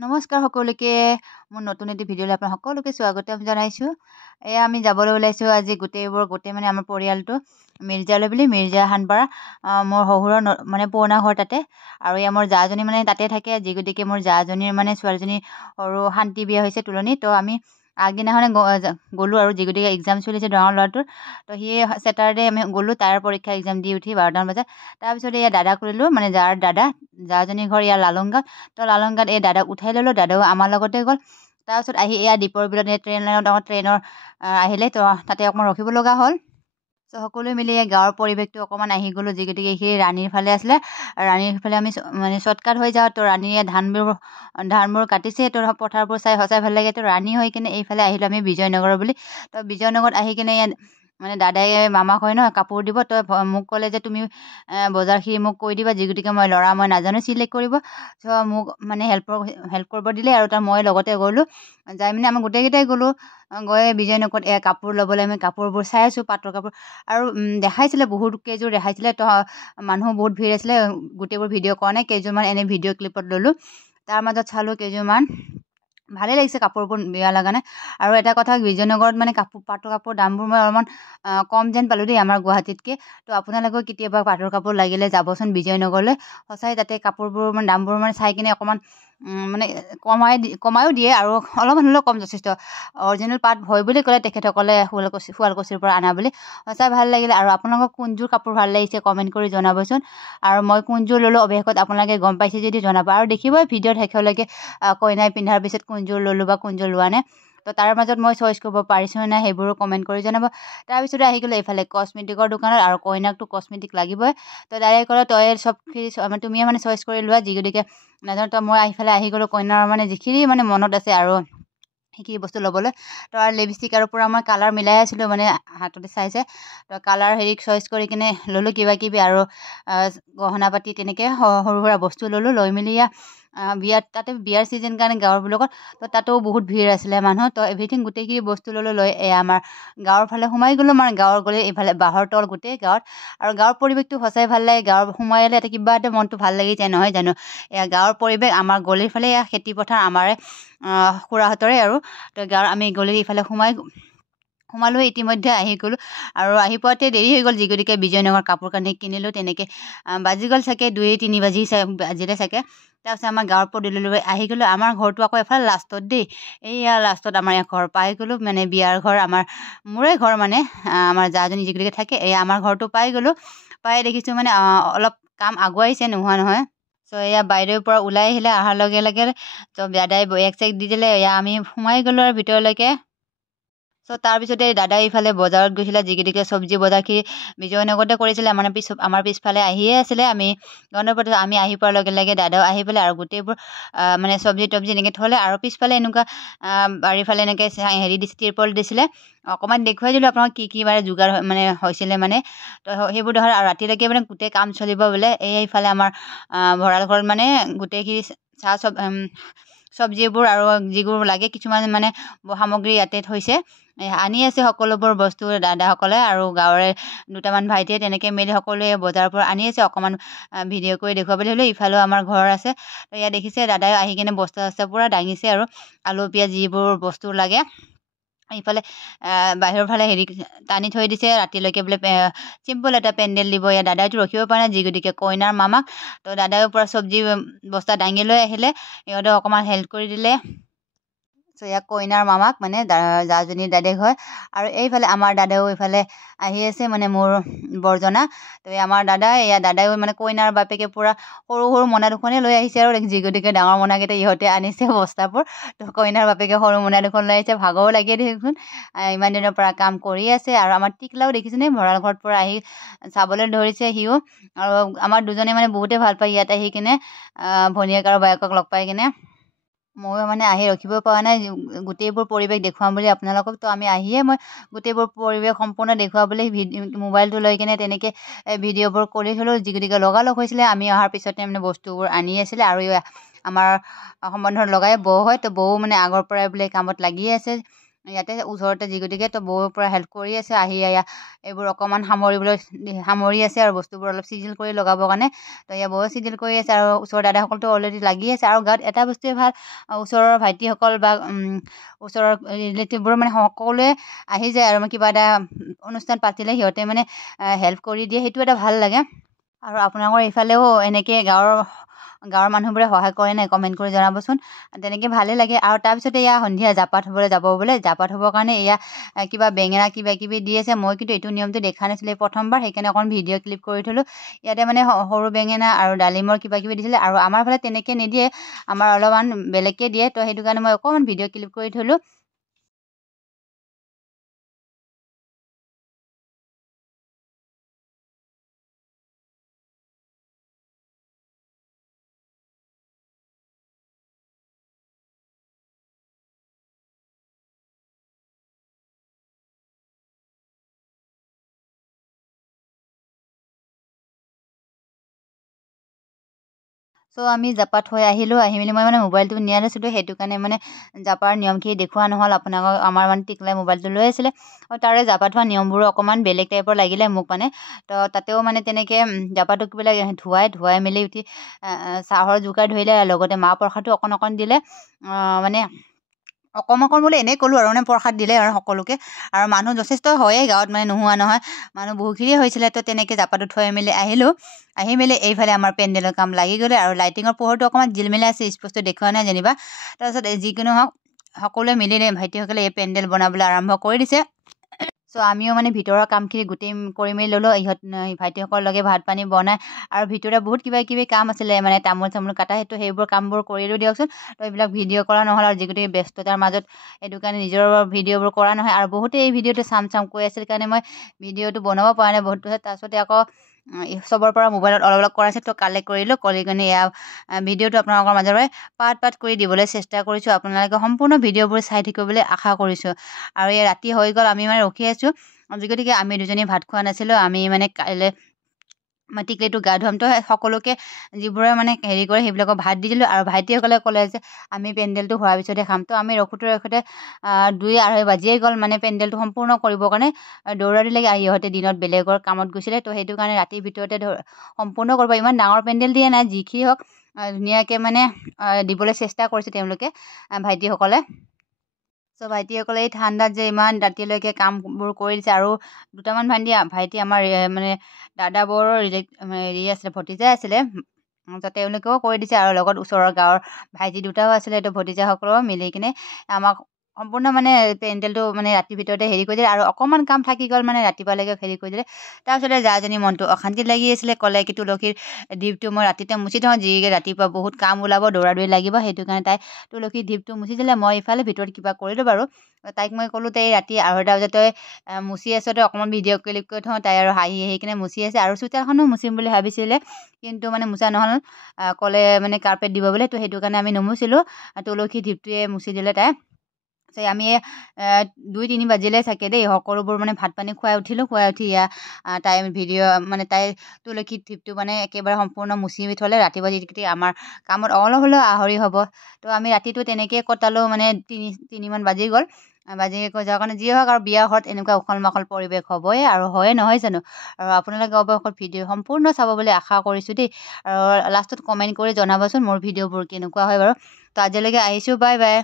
নমস্কাৰ সকলোকে মোৰ নতুন এটি ভিডিঅ'লৈ আপোনাক সকলোকে স্বাগতম জনাইছোঁ। এয়া আমি যাবলৈ ওলাইছোঁ আজি গোটেই মানে আমাৰ পৰিয়ালটো মিৰ্জালৈ বুলি মিৰ্জা হানপাৰা মোৰ শহুৰৰ মানে পুৰণা ঘৰ তাতে আৰু এয়া মোৰ জাজনী মানে তাতে থাকে যি গতিকে মোৰ জাজনীৰ মানে ছোৱালীজনী সৰু শান্তি বিয়া হৈছে তুলনি তো আমি আগদিনাখনে গ'লোঁ আৰু যি গতিকে এক্সাম চলিছে ডাঙৰ ল'ৰাটোৰ তো সি ছেটাৰডে আমি গ'লোঁ তাৰ পৰীক্ষা এক্সাম দি উঠি 12টামান বজাত তাৰপিছত এয়া দাদাক ল'লোঁ মানে যাৰ দাদা জাজনী ঘৰ ইয়াৰ লালুংগাত তো লালুংগাত এই দাদাক উঠাই ল'লোঁ দাদাও আমাৰ লগতে গ'ল তাৰপিছত আহি এয়া দীপৰ বিলত ট্ৰেইন লাইনত ট্ৰেইনৰ আহিলে তো তাতে অকণমান ৰখিব লগা হ'ল। চ' সকলোৱে মিলি এই গাঁৱৰ পৰিৱেশটো অকণমান আহি গ'লোঁ যি গতিকে সেই ৰাণীৰ ফালে আছিলে ৰাণীৰ ফালে আমি মানে শ্বৰ্টকাট হৈ যাওঁ তো ৰাণীয়ে ধানবোৰ কাটিছে তো পথাৰবোৰ চাই সঁচাই ভাল লাগে তো ৰাণী হৈ কিনে এইফালে আহিলোঁ আমি বিজয়নগৰ বুলি তো বিজয়নগৰত আহি কিনে ইয়াত মানে দাদাই মামাক হয় ন কাপোৰ দিব তো মোক ক'লে যে তুমি বজাৰখিনি মোক কৈ দিবা যি গতিকে মই নাজানো চিলেক্ট কৰিব চ' মোক মানে হেল্প কৰিব দিলে আৰু তাৰ মই লগতে গ'লোঁ যাই মানে আমি গোটেইকেইটাই গ'লোঁ গৈ বিজয়নগৰত কাপোৰ ল'বলৈ আমি কাপোৰবোৰ চাই আছোঁ পাটৰ কাপোৰ আৰু দেখাইছিলে বহুত কেইযোৰ দেখাইছিলে তো মানুহ বহুত ভিৰ আছিলে গোটেইবোৰ ভিডিঅ' কৰা নাই কেইযোৰমান এনেই ভিডিঅ' ক্লিপত ল'লোঁ তাৰ মাজত চালোঁ কেইযোৰমান ভালেই লাগিছে কাপোৰবোৰ বেয়া লগা নাই আৰু এটা কথা বিজয়নগৰত মানে পাটৰ কাপোৰ দামবোৰ মই অলপমান কম যেন পালোঁ দেই আমাৰ গুৱাহাটীতকৈ তো আপোনালোকেও কেতিয়াবা পাটৰ কাপোৰ লাগিলে যাবচোন বিজয়নগৰলৈ সঁচাই তাতে কাপোৰবোৰ মানে দামবোৰ মানে চাই কিনে অকণমান মানে কমায়ো দিয়ে আৰু অলপমান হ'লেও কম যথেষ্ট অৰিজিনেল পাট হয় বুলি ক'লে তেখেতসকলে শুৱালকুছিৰ পৰা অনা বুলি সঁচাই ভাল লাগিলে আৰু আপোনালোকক কোনযোৰ কাপোৰ ভাল লাগিছে কমেণ্ট কৰি জনাবচোন আৰু মই কোনযোৰ ল'লোঁ অৱশেষত আপোনালোকে গম পাইছে যদি জনাব আৰু দেখিবই ভিডিঅ'ত শেষলৈকে কইনাই পিন্ধাৰ পিছত কোনযোৰ ল'লোঁ বা কোনযোৰ লোৱা নাই তো তাৰ মাজত মই চইচ কৰিব পাৰিছোঁ নাই সেইবোৰো কমেণ্ট কৰি জনাব। তাৰপিছতে আহি গ'লোঁ এইফালে কচমেটিকৰ দোকানত আৰু কইনাকতো কচমেটিক লাগিবই তো ডাইৰেক্ট ক'লে তই চবখিনি তুমিয়ে মানে চইচ কৰি লোৱা যি গতিকে নাজানো তো মই এইফালে আহি গ'লোঁ কইনাৰ মানে যিখিনি মানে মনত আছে আৰু সেইখিনি বস্তু ল'বলৈ তো আৰু লিপষ্টিক আৰু পূৰা মই কালাৰ মিলাই আছিলোঁ মানে হাততে চাইছে তো কালাৰ চইচ কৰি কিনে ল'লোঁ কিবা কিবি আৰু গহনা পাতি তেনেকৈ সৰু সুৰা বস্তু ল'লোঁ লৈ মেলি তাতে বিয়াৰ ছিজন কাৰণে গাঁৱৰবিলাকত তো তাতেও বহুত ভিৰ আছিলে মানুহ তো এভৰিথিং গোটেইখিনি বস্তু ল'লোঁ লৈ আমাৰ গাঁৱৰ ফালে সোমাই গ'লোঁ মানে গাঁৱৰ গ'লে এইফালে বাঁহৰ তল গোটেই গাঁৱত আৰু গাঁৱৰ পৰিৱেশটো সঁচাই ভাল লাগে গাঁৱৰ সোমাই এটা কিবা এটা মনটো ভাল লাগি যায় নহয় জানো গাঁৱৰ পৰিৱেশ আমাৰ গলিৰ ফালে খেতি পথাৰ আমাৰে খুৰাহঁতৰে আৰু তো গাঁৱৰ আমি গলি ইফালে সোমালোঁ ইতিমধ্যে আহি গ'লোঁ আৰু আহি পোৱাতে দেৰি হৈ গ'ল যি গতিকে বিজয়নগৰ কাপোৰ কানি কিনিলোঁ তেনেকৈ বাজি গ'ল চাগে 2-3 বাজিলে চাগে তাৰপিছত আমাৰ গাঁৱৰ পদূলিলৈ আহি গ'লোঁ আমাৰ ঘৰটো আকৌ এফালে লাষ্টত দেই এইয়া লাষ্টত আমাৰ ঘৰ পাই গ'লোঁ মানে বিয়াৰ ঘৰ মোৰে ঘৰ মানে আমাৰ জাজনী যি গতিকে থাকে আমাৰ ঘৰটো পাই গ'লোঁ পাই দেখিছোঁ মানে অলপ কাম আগুৱাইছে নোহোৱা নহয় চ' এয়া বাইদেউৰ পৰা ওলাই আহিলে অহাৰ লগে লগে ত' দাদাই বেগ চেগ দি দিলে আমি সোমাই গ'লোঁ আৰু ভিতৰলৈকে চ' তাৰপিছতে দাদাই ইফালে বজাৰত গৈছিলে যি গতিকে চব্জি বজাৰখিনি বিজয়নগৰতে কৰিছিলে আমাৰ পিছফালে আহিয়ে আছিলে আমি গণপতি আমি আহি পোৱাৰ লগে লগে দাদাও আহি পেলাই আৰু গোটেইবোৰ মানে চব্জি তব্জি এনেকৈ থ'লে আৰু পিছফালে এনেকুৱা বাৰীফালে এনেকৈ দিছে তিৰপল দিছিলে অকণমান দেখুৱাই দিলোঁ আপোনাক কি বাৰে যোগাৰ মানে হৈছিলে মানে তো সেইবোৰ ধৰ আৰু ৰাতিলৈকে মানে গোটেই কাম চলিব বোলে এইফালে আমাৰ ভঁৰাল ঘৰত মানে গোটেইখিনি চব্জিবোৰ আৰু যিবোৰ লাগে কিছুমান মানে সামগ্ৰী ইয়াতে থৈছে আনি আছে সকলোবোৰ বস্তু দাদাসকলে আৰু গাঁৱৰে দুটামান ভাইটিয়ে তেনেকৈ মিলি সকলোৱে বজাৰৰ পৰা আনি আছে অকণমান ভিডিঅ' কৰি দেখুৱাবলৈ হ'লে ইফালেও আমাৰ ঘৰ আছে তো ইয়াত দেখিছে দাদাই আহি কিনে বস্তা পূৰা দাঙিছে আৰু আলু পিঁয়াজ যিবোৰ বস্তু লাগে ইফালে বাহিৰৰ ফালে টানি থৈ দিছে ৰাতিলৈকে বোলে চিম্পল এটা পেণ্ডেল দিব দাদাইতো ৰখিব পৰা নাই যি গতিকে কইনাৰ মামাক তো দাদাইও পৰা চব্জি বস্তা দাঙি লৈ আহিলে সিহঁতেও অকণমান হেল্প কৰি দিলে চ' ইয়াক কইনাৰ মামাক মানে জাজনীৰ দাদেক হয় আৰু এইফালে আমাৰ দাদাও এইফালে আহি আছে মানে মোৰ বৰজনা তো আমাৰ দাদাইও মানে কইনাৰ বাপেকে পূৰা সৰু সৰু মোনা দুখনেই লৈ আহিছে আৰু যি গতিকে ডাঙৰ মোনাকেইটা ইহঁতে আনিছে বস্তাবোৰ তো কইনাৰ বাপেকে সৰু মোনা দুখন লৈ আহিছে ভাগৰো লাগে দেখোন ইমান দিনৰ পৰা কাম কৰি আছে আৰু আমাৰ টিকলাও দেখিছেনে ভঁৰাল ঘৰত পৰা আহি চাবলৈ ধৰিছে সিও আৰু আমাৰ দুজনে মানে বহুতেই ভাল পায় ইয়াত আহি কিনে ভনীয়েক আৰু বায়েকক লগ পাই কিনে ময়ো মানে আহি ৰখিব পৰা নাই গোটেইবোৰ পৰিৱেশ দেখুৱাম বুলি আপোনালোকক তো আমি আহিয়ে মই গোটেইবোৰ পৰিৱেশ সম্পূৰ্ণ দেখুৱাবলৈ মোবাইলটো লৈ কিনে তেনেকৈ ভিডিঅ'বোৰ কৰি থ'লোঁ যি গতিকে লগালগ হৈছিলে আমি অহাৰ পিছতে মানে বস্তুবোৰ আনি আছিলে আৰু আমাৰ সম্বন্ধৰ লগাই বৌ হয় তো বৌ মানে আগৰ পৰাই বোলে কামত লাগি আছে ইয়াতে ওচৰতে যি গতিকে তো বৌৰ পৰা হেল্প কৰি আছে আহি এইবোৰ অকণমান সামৰি আছে আৰু বস্তুবোৰ অলপ চিজিল কৰি লগাবৰ কাৰণে তো এয়া বৌয়ে চিজিল কৰি আছে আৰু ওচৰৰ দাদাসকলতো অলৰেডি লাগি আছে আৰু গাঁৱত এটা বস্তুৱে ভাল ওচৰৰ ভাইটিসকল বা ওচৰৰ ৰিলেটিভবোৰ মানে সকলোৱে আহি যায় আৰু কিবা এটা অনুষ্ঠান পাতিলে সিহঁতে মানে হেল্প কৰি দিয়ে সেইটো এটা ভাল লাগে আৰু আপোনালোকৰ এইফালেও এনেকৈ গাঁৱৰ মানুহবোৰে সহায় কৰে নাই কমেণ্ট কৰি জনাবচোন তেনেকৈ ভালেই লাগে আৰু তাৰপিছতে এয়া সন্ধিয়া জাপাত হ'বলৈ যাব বোলে জাপাত হ'বৰ কাৰণে এয়া কিবা বেঙেনা কিবা কিবি দি আছে মই কিন্তু এইটো নিয়মটো দেখা নাছিলোঁ প্ৰথমবাৰ সেইকাৰণে অকণ ভিডিঅ' ক্লিপ কৰি থ'লোঁ ইয়াতে মানে সৰু বেঙেনা আৰু ডালিমৰ কিবা কিবি দিছিলে আৰু আমাৰ ফালে তেনেকৈ নিদিয়ে আমাৰ অলপমান বেলেগকৈ দিয়ে তো সেইটো কাৰণে মই অকণমান ভিডিঅ' ক্লিপ কৰি থ'লোঁ চ' আমি জাপাত হৈ আহিলোঁ আহি মেলি মই মানে মোবাইলটো নিয়া নাছিলোঁ সেইটো কাৰণে মানে জাপাৰ নিয়মখিনি দেখুওৱা নহ'ল আপোনালোকক আমাৰ মানে টিকলাই মোবাইলটো লৈ আছিলে আৰু তাৰে জাপাত হোৱা নিয়মবোৰো অকণমান বেলেগ টাইপৰ লাগিলে মোক মানে তো তাতেও মানে তেনেকৈ জাপাটো কিবা ধুৱাই মেলি উঠি চাহৰ যোগাৰ ধৰিলে লগতে মাহ প্ৰসাদটো অকণ দিলে মানে অকণ বোলে এনেই ক'লোঁ আৰু মানে প্ৰসাদ দিলে আৰু সকলোকে আৰু মানুহ যথেষ্ট হয়েই গাঁৱত মানে নোহোৱা নহয় মানুহ বহুখিনিয়ে হৈছিলে তো তেনেকৈ জাপাটো থৈ মেলি আহিলোঁ আহি মেলি এইফালে আমাৰ পেণ্ডেলৰ কাম লাগি গ'লে আৰু লাইটিঙৰ পোহৰটো অকণমান জিলমিলাই আছে স্পষ্ট দেখুওৱা নাই যেনিবা তাৰপিছত যিকোনো হওক সকলোৱে মিলি ভাইটিসকলে এই পেণ্ডেল বনাবলৈ আৰম্ভ কৰি দিছে চ' আমিও মানে ভিতৰৰ কামখিনি গোটেই কৰি মেলি ল'লোঁ ভাইটিসকলৰ লগে ভাত পানী বনাই আৰু ভিতৰত বহুত কিবা কিবি কাম আছিলে মানে তামোল চামোল কাটা সেইবোৰ কামবোৰ কৰিলোঁ দিয়কচোন তো এইবিলাক ভিডিঅ' কৰা নহ'ল আৰু যিগোটেই ব্যস্ততাৰ মাজত সেইটো কাৰণে নিজৰ ভিডিঅ'বোৰ কৰা নহয় আৰু বহুতে এই ভিডিঅ'টো চাম কৈ আছিল কাৰণে মই ভিডিঅ'টো বনাব পৰা নাই বহুত তাৰপিছতে আকৌ চবৰ পৰা মোবাইলত অলপ কৰাইছে তো কালেক্ট কৰিলোঁ কৰি কিনে এয়া ভিডিঅ'টো আপোনালোকৰ মাজৰ পৰাই পাৰ্ট কৰি দিবলৈ চেষ্টা কৰিছোঁ আপোনালোকে সম্পূৰ্ণ ভিডিঅ'বোৰ চাই থাকিবলৈ আশা কৰিছোঁ আৰু এই ৰাতি হৈ গ'ল আমি মানে ৰখি আছোঁ গতিকে আমি দুজনী ভাত খোৱা নাছিলোঁ আমি মানে কাইলৈ টিকলিটো গা ধুৱাম তো সকলোকে যিবোৰে মানে হেৰি কৰে সেইবিলাকক ভাত দি দিলোঁ আৰু ভাইটিসকলে ক'লে যে আমি পেণ্ডেলটো হোৱাৰ পিছতহে খাম তো আমি ৰখোতে 2-2:30 বাজিয়েই গ'ল মানে পেণ্ডেলটো সম্পূৰ্ণ কৰিবৰ কাৰণে দৌৰা দিলে ইহঁতে দিনত বেলেগৰ কামত গৈছিলে তো সেইটো কাৰণে ৰাতিৰ ভিতৰতে সম্পূৰ্ণ কৰিব ইমান ডাঙৰ পেণ্ডেল দিয়া নাই যিখিনি হওক ধুনীয়াকৈ মানে দিবলৈ চেষ্টা কৰিছে তেওঁলোকে ভাইটিসকলে চ' ভাইটিসকলে এই ঠাণ্ডাত যে ইমান ৰাতিলৈকে কামবোৰ কৰি দিছে আৰু দুটামান ভাইটি আমাৰ মানে দাদা বৌৰ হেৰি আছিলে ভতিজা আছিলে তো তেওঁলোকেও কৰি দিছে আৰু লগত ওচৰৰ গাঁৱৰ ভাইটি দুটাও আছিলে তো ভতিজাসকলেও মিলি কিনে আমাক সম্পূৰ্ণ মানে পেণ্ডেলটো মানে ৰাতিৰ ভিতৰতে হেৰি কৰি দিলে আৰু অকণমান কাম থাকি গ'ল মানে ৰাতিপুৱালৈকে হেৰি কৰি দিলে তাৰপিছতে যাজনী মনটো অশান্তি লাগি আছিলে ক'লে কি তুলসীৰ ঢিপটো মই ৰাতিতে মুচি থওঁ যিকে ৰাতিপুৱা বহুত কাম ওলাব দৌৰি লাগিব সেইটো কাৰণে তাই তুলসীৰ ঢিপটো মুচি দিলে মই ইফালে ভিতৰত কিবা কৰিলোঁ বাৰু তাইক মই ক'লোঁ তাই ৰাতি 2:30 বজাত তই মুচি আছ তই অকণমান ভিডিঅ' ক্লিপ কৰি থওঁ তাই আৰু হাঁহি কিনে মুচি আছে আৰু চোতালখনো মুচিম বুলি ভাবিছিলে কিন্তু মানে মোচা নহ'ল ক'লে মানে কাৰ্পেট দিব বোলে তো সেইটো কাৰণে আমি নুমুচিলোঁ তুলসী ঢিপটোৱে মুচি দিলে তাই আমি 2-3 বাজিলে চাগে দেই সকলোবোৰ মানে ভাত পানী খুৱাই উঠি তাই ভিডিঅ' মানে তাই তুলসী ঢিপটো মানে একেবাৰে সম্পূৰ্ণ মুচি থ'লে ৰাতিপুৱা যিটো আমাৰ কামত অলপ হ'লেও আহৰি হ'ব তো আমি ৰাতিটো তেনেকৈ কটালোঁ মানে 3 বাজি গ'ল কৈ যোৱাৰ কাৰণে যিয়ে হওক আৰু বিয়া ঘৰত এনেকুৱা উখল মাখল পৰিৱেশ হ'বই আৰু হয়ে নহয় জানো আৰু আপোনালোকে অৱশ্যে ভিডিঅ' সম্পূৰ্ণ চাব বুলি আশা কৰিছোঁ দেই আৰু লাষ্টত কমেণ্ট কৰি জনাবচোন মোৰ ভিডিঅ'বোৰ কেনেকুৱা হয় বাৰু তো আজিলৈকে আহিছোঁ বাই বাই